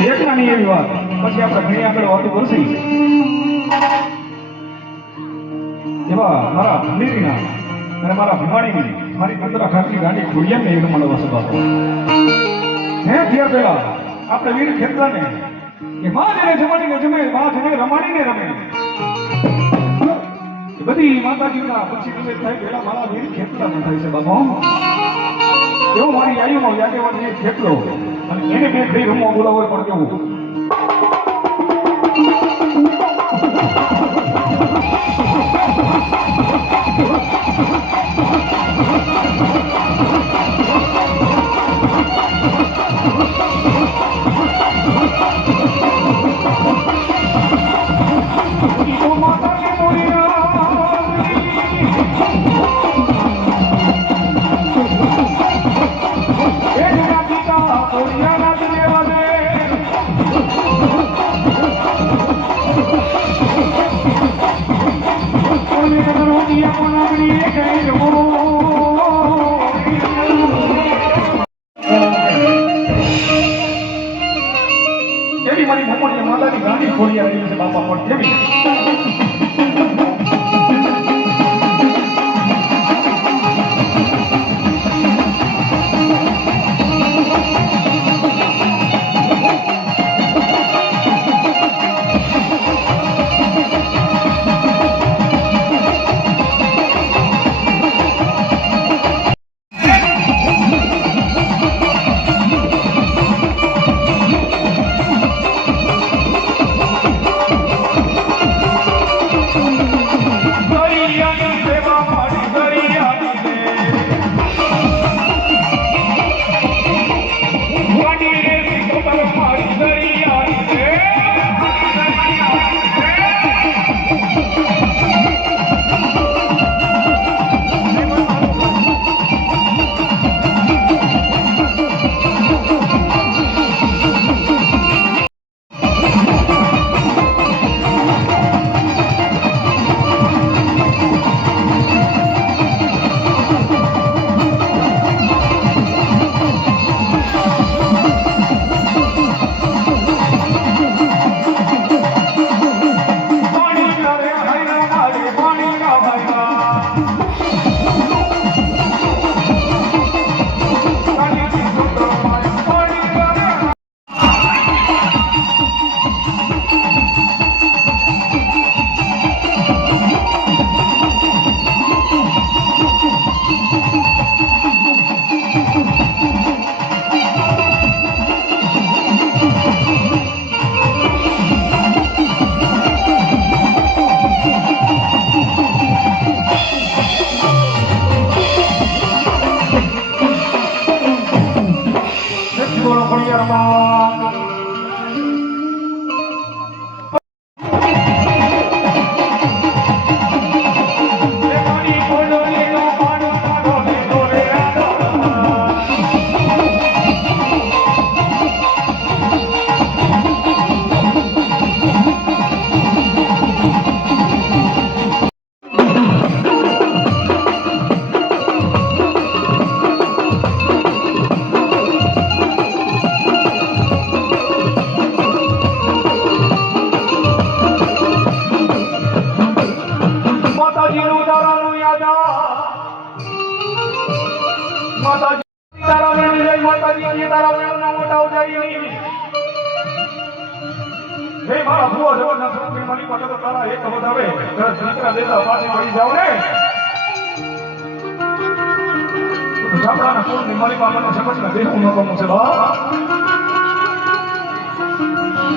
એક નાની એવી વાત પછી આપણે ઘણી આગળ વાતો કરશી એવા મારા ભંડીરીના અને મારા ભીમાણીની મારી પંદરા ખાટલી ગાડી ખોડિયા ને એને મળવા સભા હે ત્યાં પેલા આપણે વીર ખેતરાને કે માં જેને જમાડીને જમે માં જેને રમાડીને રમે બધી માતાજીના પછી દિવસે થાય પેલા મારા વીર ખેતરાને થાય છે બાબા એવો મારી આયુમાં યાદેવાન એક ખેતરો અને એને બે ઘડી રૂમમાં બોલાવો પણ કેવું મારી ભગવાન માતાની ગાડી ખોલી આવી છે બાપા પણ કેવી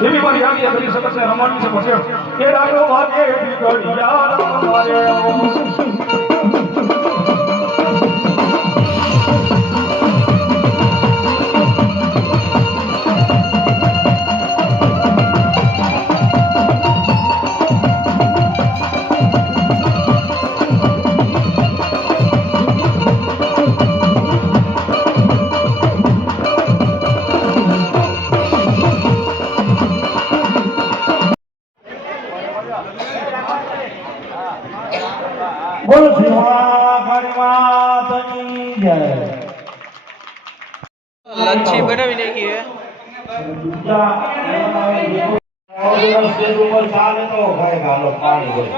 એવી મારી આવી કરી શકે છે રમાડી શકે છે એ રાગો વાગે ઘડિયાળ મારે બોલ શિવા માતાની જય લચ્છી બનાવી નાખી હે સ્ટેજ ઉપર ચાલે તો ભાઈ ગાલો પાણી હોય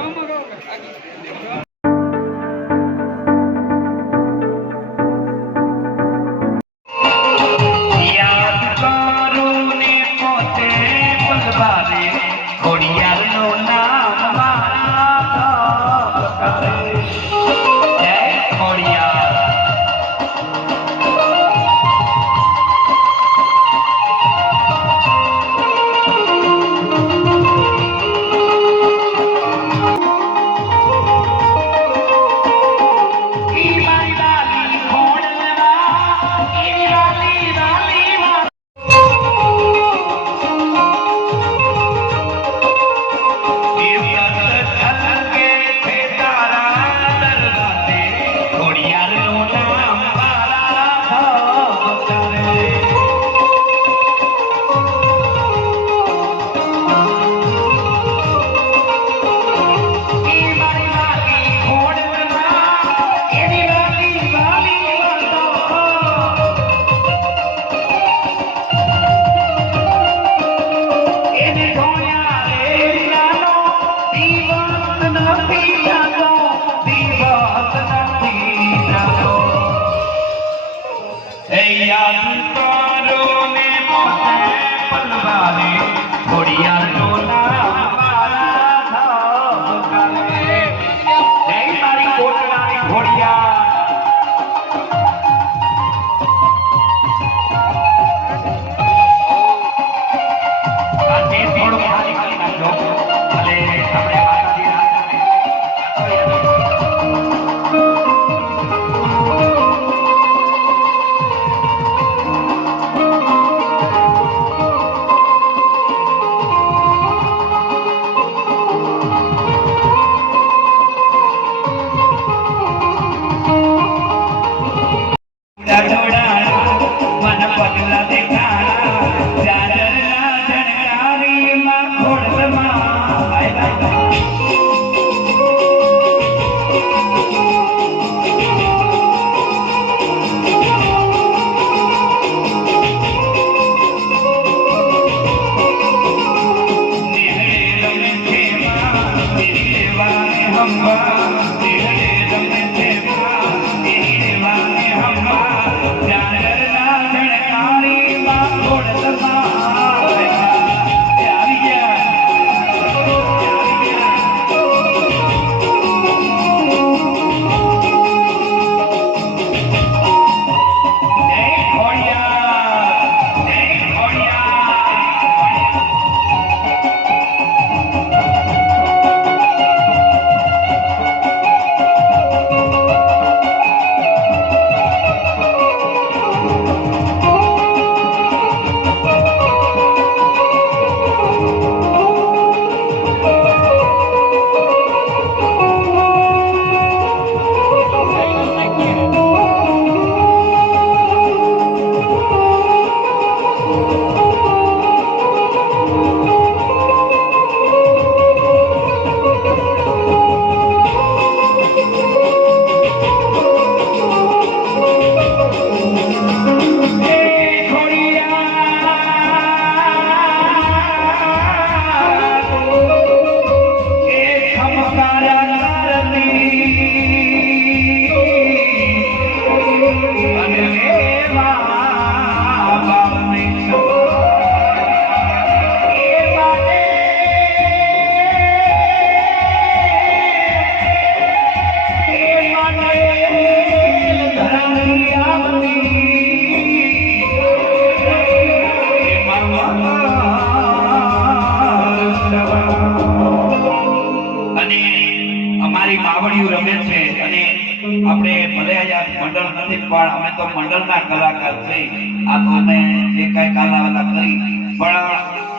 આપણે ભલે અહીંયા મંડળ નથી પણ અમે તો મંડળના કલાકાર છીએ. આ તો અમે જે કાંઈ કાલાવાલા કરી પણ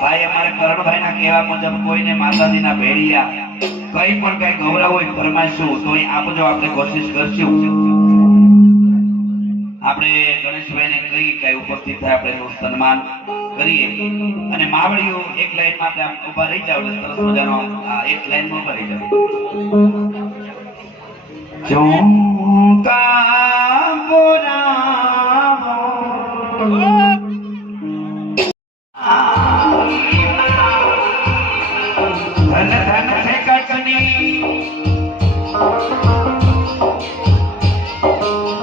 ભાઈ અમારે કરણભાઈના કહેવા મુજબ કોઈને માતાજીના ભેડિયા કઈ પણ કઈ ગૌરવ હોય ફરમાઈશું તો એ આપજો, આપણે કોશિશ કરશું. આપણે ગણેશભાઈને કઈ કઈ ઉપસ્થિત થાય આપણે એનું સન્માન કરીએ. અને માવડીઓ એક લાઈન માટે આમ ઉભા રહી જાવ એટલે સરસ મજાનો એક લાઈનમાં ઉભા રહી જાવ. ચૌકા બોલાવો ધન ધન છે કચ્છની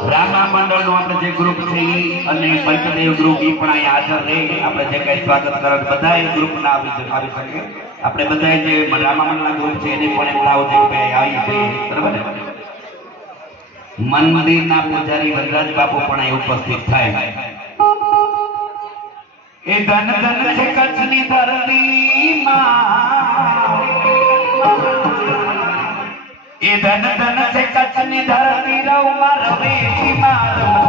રામા મંડળનું આપણે જે ગ્રુપ છે ઈ અને પંચદેવ ગ્રુપ ઈ પણ અહીંયા હાજર રહે આપણે જે કઈ સ્વાગત કરવા બધા એ ગ્રુપ ના આવી શકે આપણે બધા જે રામા મંડળના ગ્રુપ છે એને પણ એમ લાવો છે કે ભાઈ આવી છે બરાબર ને મંદિરના પૂજારી વનરાજ બાપુ પણ અહીં ઉપસ્થિત થાય એ ધન ધન છે કચ્છની ધરતીમાં એ ધન ધન છે કચ્છની ધરતી રવ માર વેશી માર